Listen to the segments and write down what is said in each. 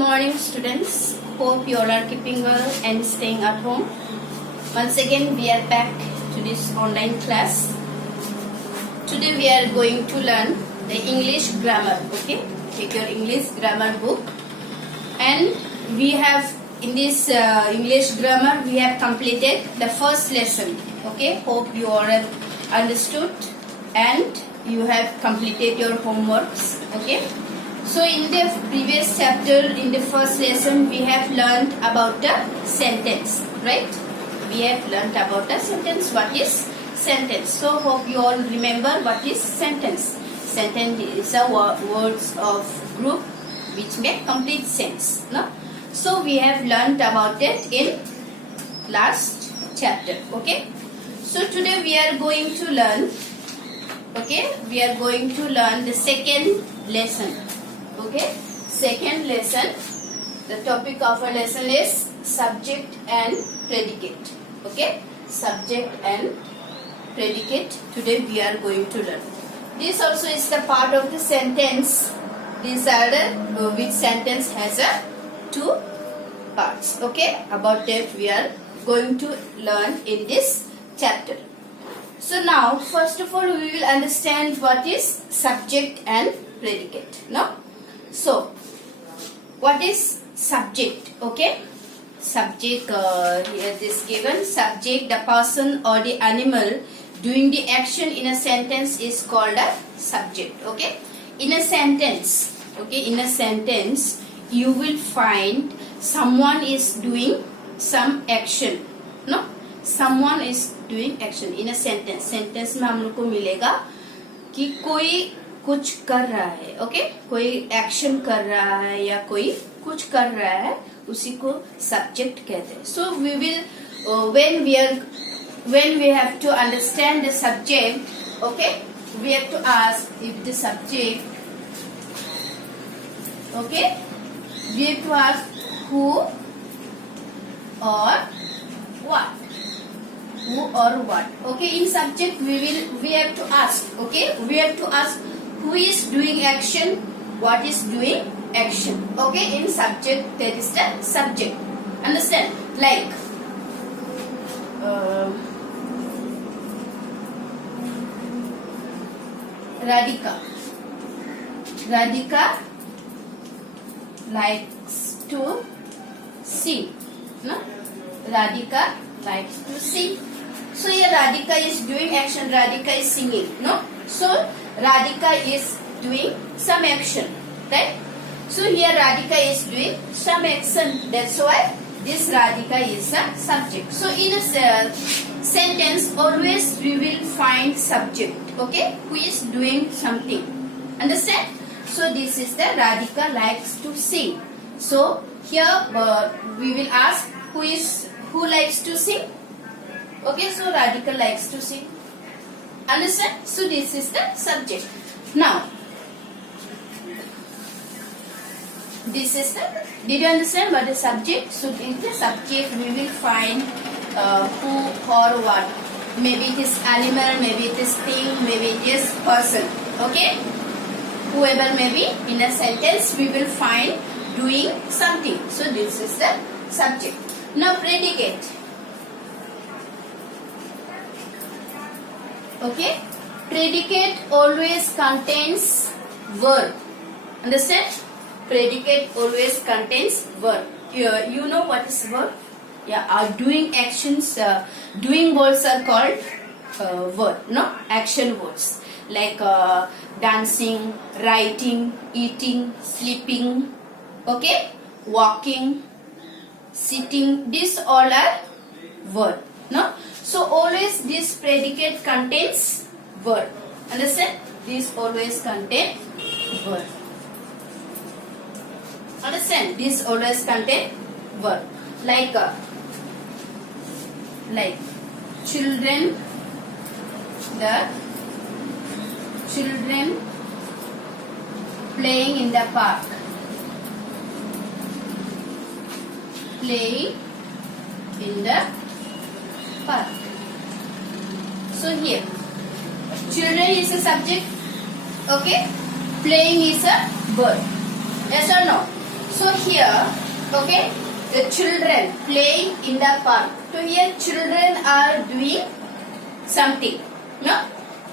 morning, students. Hope you all are keeping well and staying at home. Once again, we are back to this online class. Today we are going to learn the English grammar. Okay, take your English grammar book, and we have in this English grammar we have completed the first lesson. Okay, hope you all have understood and you have completed your homeworks. Okay. So in the previous chapter, in the first lesson, we have learned about the sentence, right? We have learned about a sentence. What is sentence? So hope you all remember what is sentence. Sentence is a words of group which make complete sense. No? So we have learned about it in last chapter. Okay. So today we are going to learn. Okay, we are going to learn the second lesson. Okay, second lesson, the topic of our lesson is subject and predicate. Okay, subject and predicate. Today we are going to learn. This also is the part of the sentence. These are the which sentence has a two parts. Okay, about that we are going to learn in this chapter. So now, first of all, we will understand what is subject and predicate. No? So, what is subject? Okay, subject here this given subject, the person or the animal doing the action in a sentence is called a subject. Okay, in a sentence, you will find someone is doing some action. No, someone is doing action in a sentence. Sentence में हम लोग को मिलेगा कि कोई कुछ कर रहा है. ओके, कोई एक्शन कर रहा है या कोई कुछ कर रहा है, उसी को सब्जेक्ट कहते हैं. So we will when we have to understand the subject, okay, we have to ask if the subject, okay, we have to ask who or what. Who or what. Okay, in subject we have to ask. Okay, we have to ask who is doing action, what is doing action. Okay, in subject there is the subject. Understand? Like Radhika likes to sing. No? Radhika likes to sing. So here Radhika is doing action. Radhika is singing. No? So Radhika is doing some action. Right? So here Radhika is doing some action. That's why this Radhika is a subject. So in a sentence, always we will find subject. Okay? Who is doing something. Understand? So this is the Radhika likes to sing. So here we will ask who likes to sing. Okay, so Radhika likes to sing. Understand? So this is the subject. Now, this is the. Did you understand what is subject? So in the subject we will find who or what. Maybe it is animal, maybe it is thing, maybe it is person. Okay? Whoever may be, in a sentence we will find doing something. So this is the subject. Now predicate. Okay, predicate always contains verb. Understand? Predicate always contains verb. You know what is verb? Yeah, doing actions, doing words are called verb. No, action words like dancing, writing, eating, sleeping. Okay, walking, sitting. These all are verb. No. So always this predicate contains verb. Understand? This always contain verb. Understand? This always contain verb. Like children. The children playing in the park. Playing in the park. So here, children is a subject. Okay, playing is a verb. Yes or no? So here, okay, the children playing in the park. So here children are doing something. No,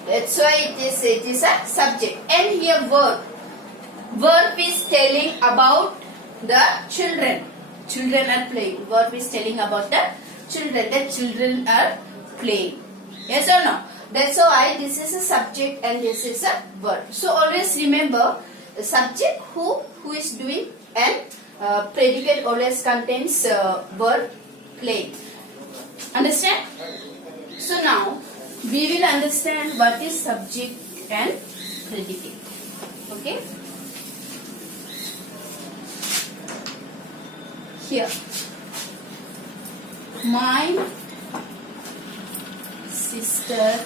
that's why it is a subject. And here verb. Verb is telling about the children. Children are playing. Verb is telling about the children. The children are playing. Yes or no? That's why this is a subject and this is a verb. So always remember the subject who is doing, and predicate always contains verb playing. Understand? So now we will understand what is subject and predicate. Okay? Here, my sister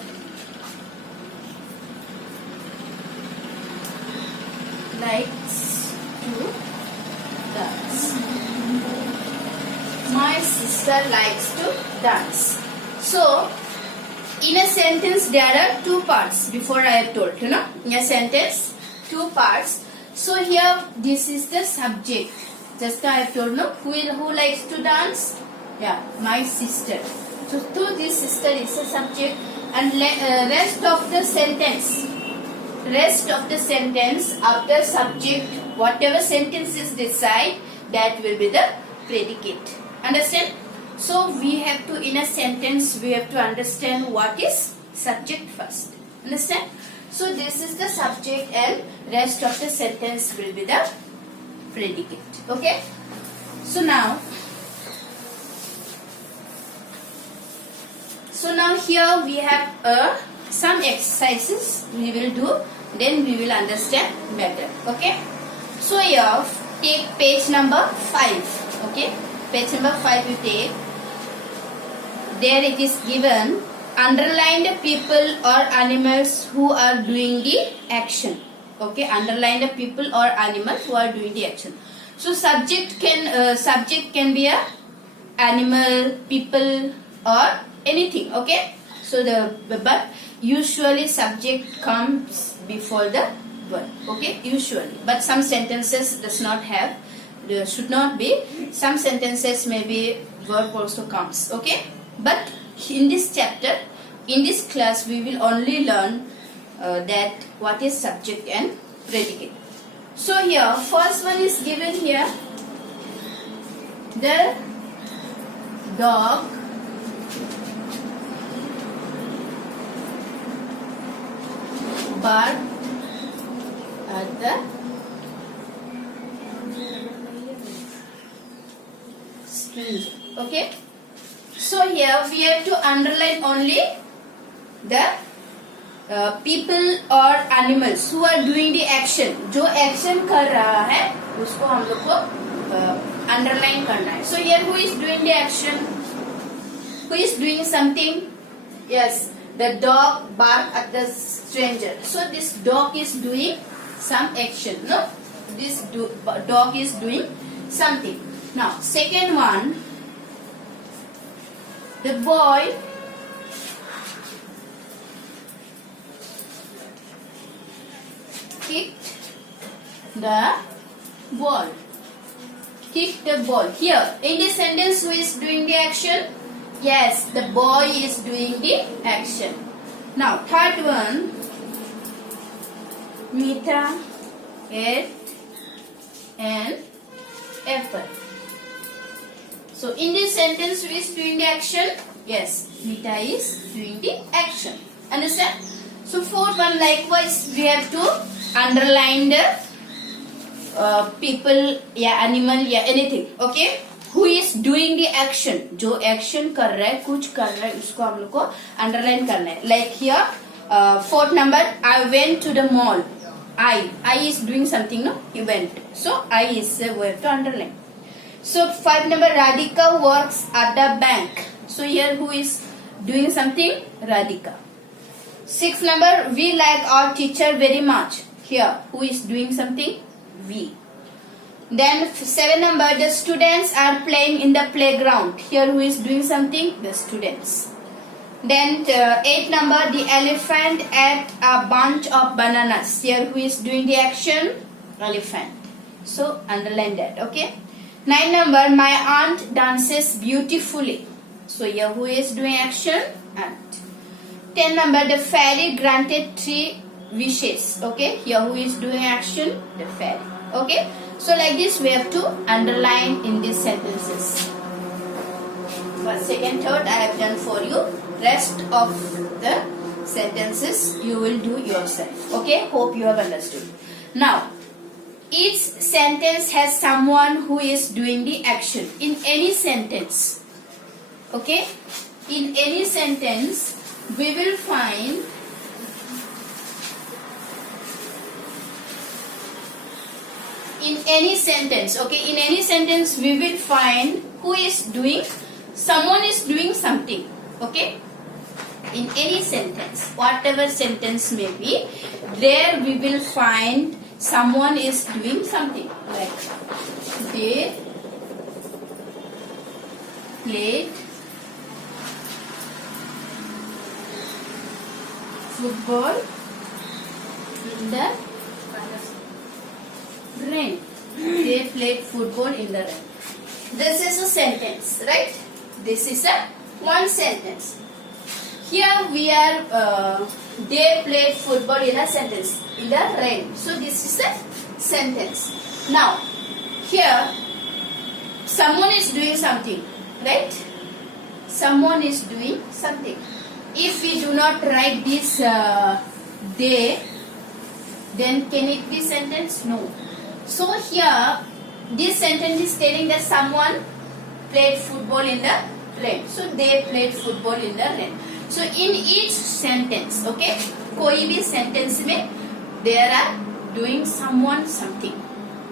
likes to dance. My sister likes to dance. So, in a sentence there are two parts. Before I have told, in a sentence, two parts. So here, this is the subject. Just I have told, who likes to dance? Yeah, my sister. So to this sister is a subject, and rest of the sentence after subject, whatever sentences decide, that will be the predicate. Understand? So we have to, in a sentence, we have to understand what is subject first. Understand? So this is the subject and rest of the sentence will be the predicate. Okay? So now here we have some exercises we will do, then we will understand better. Okay? So here take page number 5. Okay? Page number 5 you take. There it is given, underline the people or animals who are doing the action. Okay, underline the people or animals who are doing the action. So subject can be a animal, people, or anything. Okay, so but usually subject comes before the verb. Okay, usually, but some sentences does not have, should not be. Some sentences maybe verb also comes. Okay, but in this chapter, in this class, we will only learn that what is subject and predicate. So here, first one is given here. The dog barked at the stranger. Okay. So here we have to underline only the people or animals who are doing the action. जो action कर रहा है उसको हम लोग को underline करना है. So here who is doing the action? Who is doing something? Yes, the dog barked at the stranger. So this dog is doing some action. No, this dog is doing something. Now second one. The boy kicked the ball. Kicked the ball. Here, in this sentence, who is doing the action? Yes, the boy is doing the action. Now, third one. Mita ate an apple. So in this sentence, who is doing the action? Yes, Mita is doing the action. Understand? So fourth one, likewise, we have to underline the people, yeah, animal, yeah, anything. Okay? Who is doing the action? जो action कर रहा है, कुछ कर रहा है, उसको हम लोग को underline करना है. Like here, fourth number, I went to the mall. I is doing something, no? He went. So I is we have to underline. So 5 number, Radhika works at the bank. So here who is doing something? Radhika. 6 number, we like our teacher very much. Here who is doing something? We. Then 7 number, the students are playing in the playground. Here who is doing something? The students. Then 8 number, the elephant ate a bunch of bananas. Here who is doing the action? Elephant. So underline that. Okay. 9 number, my aunt dances beautifully. So here who is doing action? Aunt. 10 number, the fairy granted 3 wishes. Okay. Here who is doing action? The fairy. Okay. So like this we have to underline in these sentences. First, second, third I have done for you. Rest of the sentences you will do yourself. Okay. Hope you have understood. Now, each sentence has someone who is doing the action. In any sentence. Okay. In any sentence we will find we will find who is doing, someone is doing something. Okay. In any sentence, whatever sentence may be, there we will find someone is doing something. Like they played football in the rain. They played football in the rain. This is a sentence, right? This is a one sentence. Here we are, they played football in a sentence, in the rain. So this is a sentence. Now, here, someone is doing something, right? Someone is doing something. If we do not write this they, then can it be sentence? No. So here, this sentence is telling that someone played football in the rain. So they played football in the rain. So in each sentence, okay, कोई भी sentence में there are doing someone something,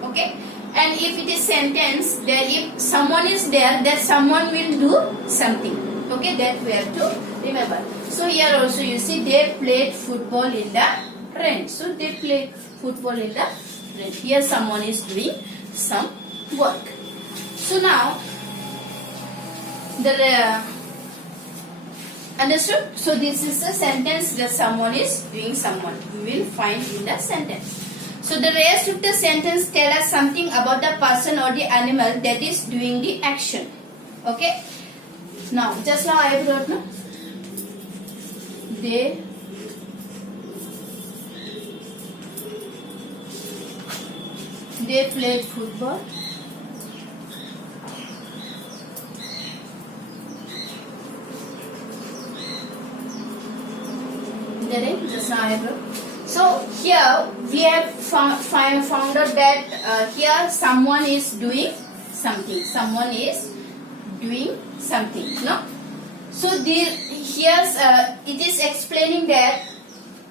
okay. And if it is sentence, there if someone is there, that someone will do something, okay. That we have to remember. So here also you see they played football in the rain. So they played football in the rain. Here someone is doing some work. So now the understood? So this is a sentence that someone is doing someone. We will find in the sentence. So the rest of the sentence tell us something about the person or the animal that is doing the action. Okay. Now, just now I wrote, no? They played football. Just now I wrote. So here we have found out that here someone is doing something. Someone is doing something. No. So here's it is explaining that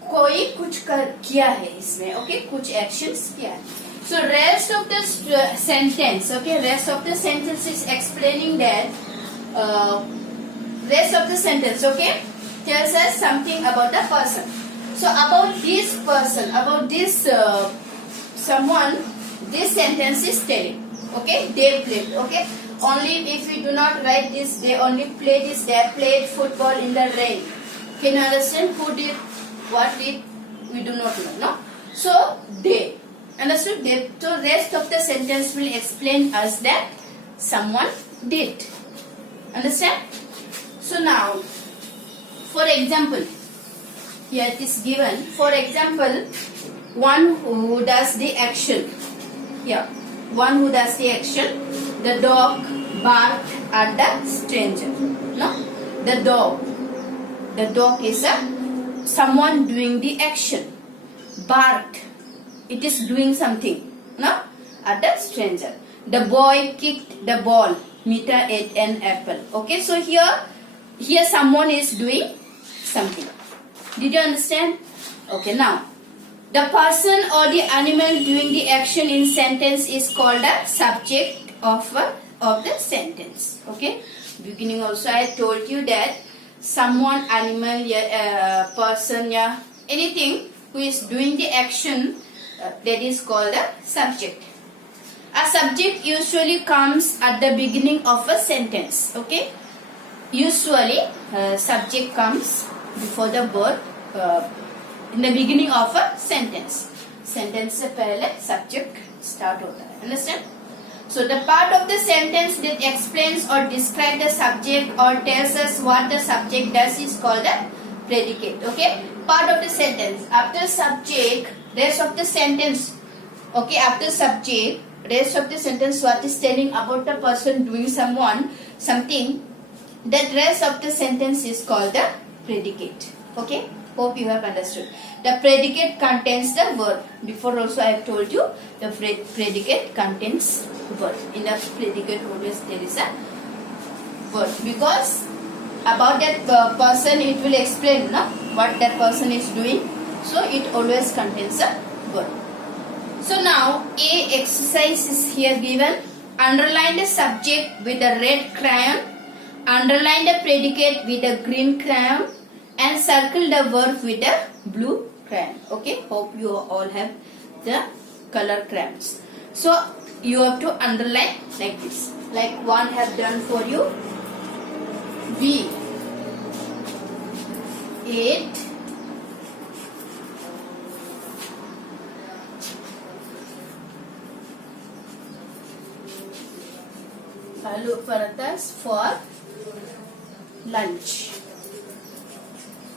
कोई कुछ किया है इसमें. Okay, कुछ actions किया है. So rest of the sentence. Okay, rest of the sentence is explaining that rest of the sentence. Okay, tells us something about the person. So about this person, about this someone, this sentence is telling. Okay, they played. Okay, only if we do not write this, they only played this. They played football in the rain. Can you understand who did, what did? We do not know. No. So they understood. They. So rest of the sentence will explain us that someone did. Understand? So now, for example. Here it is given. For example, one who does the action. Here, one who does the action. The dog barked at the stranger. No, the dog. The dog is someone doing the action. Barked. It is doing something. No, at the stranger. The boy kicked the ball. Mita ate an apple. Okay, so here someone is doing something. Did you understand? Okay, now the person or the animal doing the action in sentence is called a subject of the sentence. Okay, beginning also I told you that someone, animal, person, anything who is doing the action that is called a subject. A subject usually comes at the beginning of a sentence. Okay, usually subject comes before the verb in the beginning of a sentence. Sentence से पहले subject start होता है. Understand? So the part of the sentence that explains or describes the subject or tells us what the subject does is called the predicate. Okay? Part of the sentence. After subject, rest of the sentence. Okay? After subject, rest of the sentence what is telling about the person doing something. That rest of the sentence is called the predicate. Okay? Hope you have understood. The predicate contains the verb. Before also I have told you the predicate contains verb. In the predicate always there is a verb, because about that person it will explain what that person is doing. So it always contains a verb. So now a exercise is here given. Underline the subject with a red crayon. Underline the predicate with a green crayon. And circle the verb with a blue crayon. Okay, hope you all have the color crayons. So you have to underline like this, like one have done for you. V 8 aloo parathas for lunch.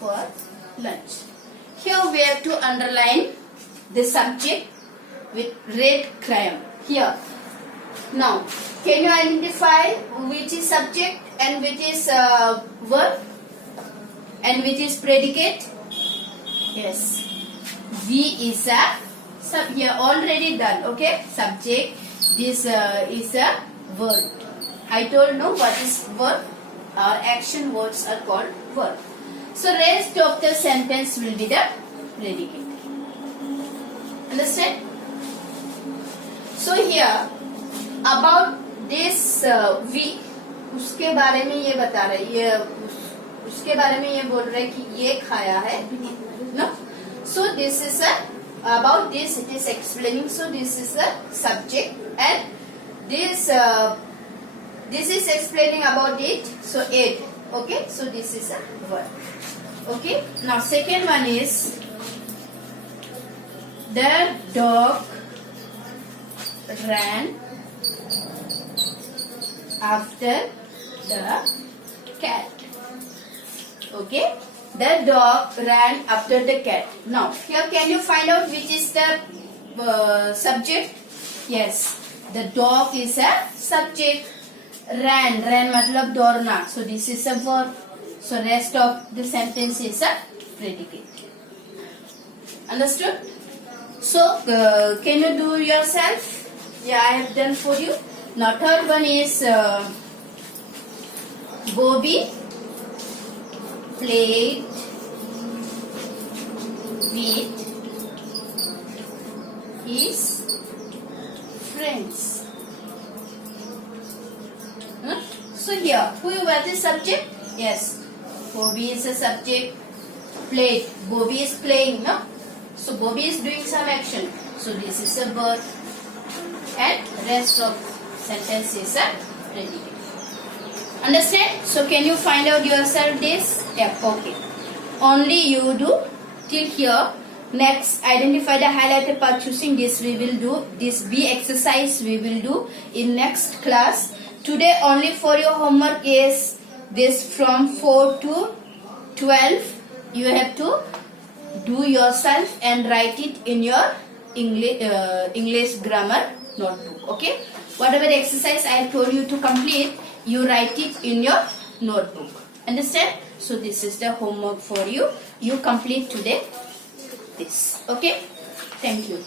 For lunch. Here we have to underline the subject with red crayon. Here. Now, can you identify which is subject and which is verb and which is predicate? Yes. V is a here already done. Okay. Subject. This is a verb. I told no what is verb. Our action words are called verb. So rest of the sentence will be the predicate. Understand? So here about this V, उसके बारे में ये बता रहे, ये उसके बारे में ये बोल रहे कि ये खाया है. No? So this is a about this it is explaining. So this is a subject and this is explaining about it. So it. Okay. So this is a verb. Okay. Now second one is the dog ran after the cat. Okay. The dog ran after the cat. Now here can you find out which is the subject? Yes. The dog is a subject. Ran matlab दौड़ना. So this is a verb. So rest of the sentence is a predicate. Understood? So can you do yourself? Yeah, I have done for you. Now third one is Bobby played with his friends. So here, who was the subject? Yes, Bobby is a subject. Played. Bobby is playing, no? So Bobby is doing some action. So this is a verb. And rest of sentence is a predicate. Understand? So can you find out yourself this? Yeah, okay. Only you do till here. Next, identify the highlighted part. Choosing this we will do. This B exercise we will do in next class. Today only for your homework is this from 4 to 12. You have to do yourself and write it in your English grammar notebook. Okay. Whatever the exercise I have told you to complete, you write it in your notebook. Understand? So this is the homework for you. You complete today this. Okay. Thank you.